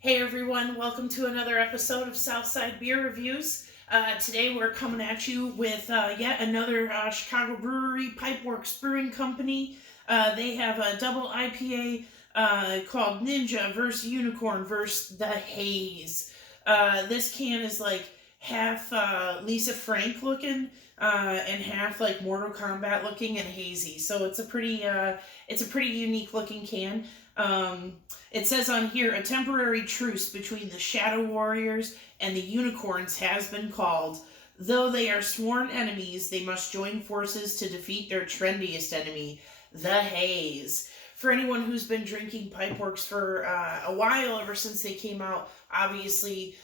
Hey everyone, welcome to another episode of Southside Beer Reviews. Today we're coming at you with yet another Chicago brewery, Pipeworks Brewing Company. They have a double IPA called Ninja versus Unicorn versus the Haze. This can is like half Lisa Frank looking and half like Mortal Kombat looking and hazy. So it's a pretty unique looking can. It says on here, a temporary truce between the Shadow Warriors and the Unicorns has been called. Though they are sworn enemies, they must join forces to defeat their trendiest enemy, the Haze. For anyone who's been drinking Pipeworks for a while, ever since they came out, obviously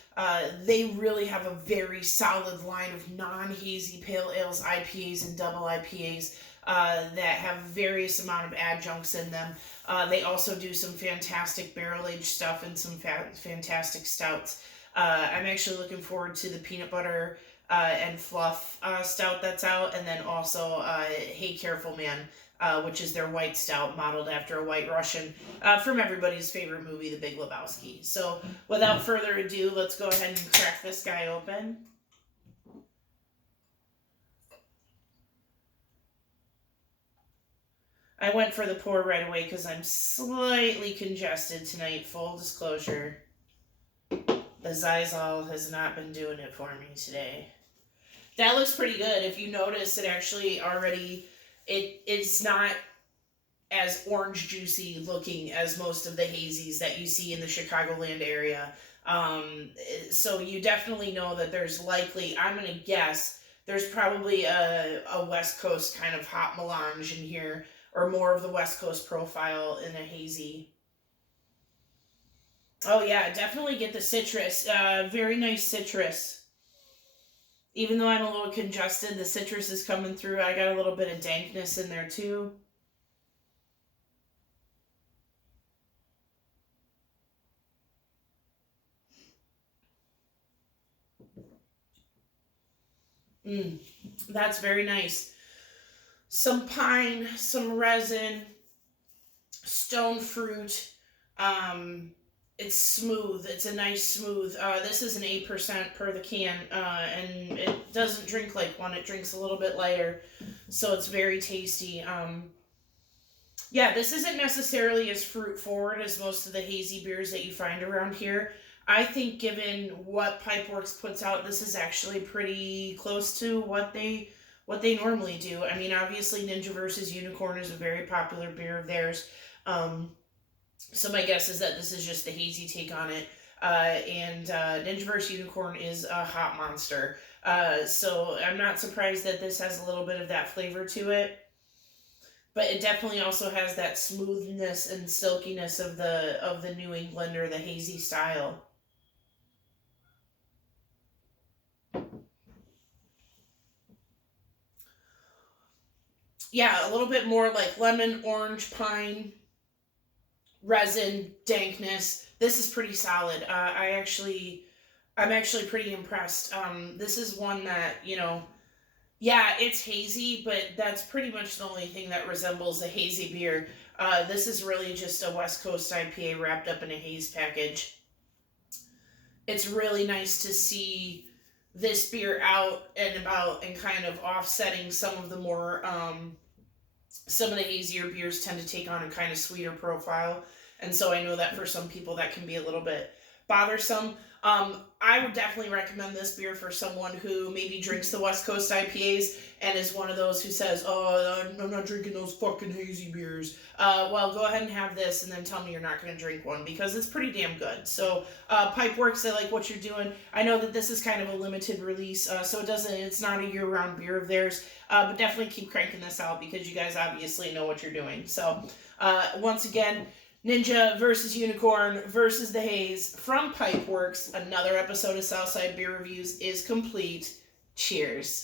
they really have a very solid line of non-hazy pale ales, IPAs, and double IPAs that have various amount of adjuncts in them. They also do some fantastic barrel aged stuff and some fantastic stouts. I'm actually looking forward to the peanut butter and fluff stout that's out, and then also Hey Careful Man, which is their white stout modeled after a White Russian from everybody's favorite movie, The Big Lebowski. So without further ado, let's go ahead and crack this guy open. I went for the pour right away because I'm slightly congested tonight, full disclosure. The Zysol has not been doing it for me today. That looks pretty good. If you notice, it actually already, it's not as orange juicy looking as most of the hazies that you see in the Chicagoland area. So you definitely know that there's likely, I'm going to guess, there's probably a West Coast kind of hot melange in here, or more of the West Coast profile in a hazy. Oh yeah, definitely get the citrus. Very nice citrus. Even though I'm a little congested, the citrus is coming through. I got a little bit of dankness in there too. Mm, that's very nice. Some pine, some resin, stone fruit. It's smooth. It's a nice smooth. This is an 8% per the can, and it doesn't drink like one. It drinks a little bit lighter, so it's very tasty. Yeah, this isn't necessarily as fruit forward as most of the hazy beers that you find around here. I think, given what Pipeworks puts out, this is actually pretty close to what they normally do. I mean, obviously, Ninja versus Unicorn is a very popular beer of theirs. So my guess is that this is just the hazy take on it. And Ninja vs. Unicorn is a hot monster. So I'm not surprised that this has a little bit of that flavor to it. But it definitely also has that smoothness and silkiness of the New Englander, the hazy style. Yeah, a little bit more like lemon, orange, pine, resin, dankness. This is pretty solid. I'm actually pretty impressed. This is one that, yeah, it's hazy, but that's pretty much the only thing that resembles a hazy beer. This is really just a West Coast IPA wrapped up in a haze package. It's really nice to see this beer out and about and kind of offsetting some of the more some of the hazier beers tend to take on a kind of sweeter profile. And so I know that for some people that can be a little bit bothersome. I would definitely recommend this beer for someone who maybe drinks the West Coast IPAs and is one of those who says, "Oh, I'm not drinking those fucking hazy beers." Well, go ahead and have this, and then tell me you're not going to drink one because it's pretty damn good. So, Pipeworks, I like what you're doing. I know that this is kind of a limited release, so it's not a year-round beer of theirs. But definitely keep cranking this out because you guys obviously know what you're doing. So, once again, Ninja versus Unicorn versus the Haze from Pipeworks. Another episode of Southside Beer Reviews is complete. Cheers.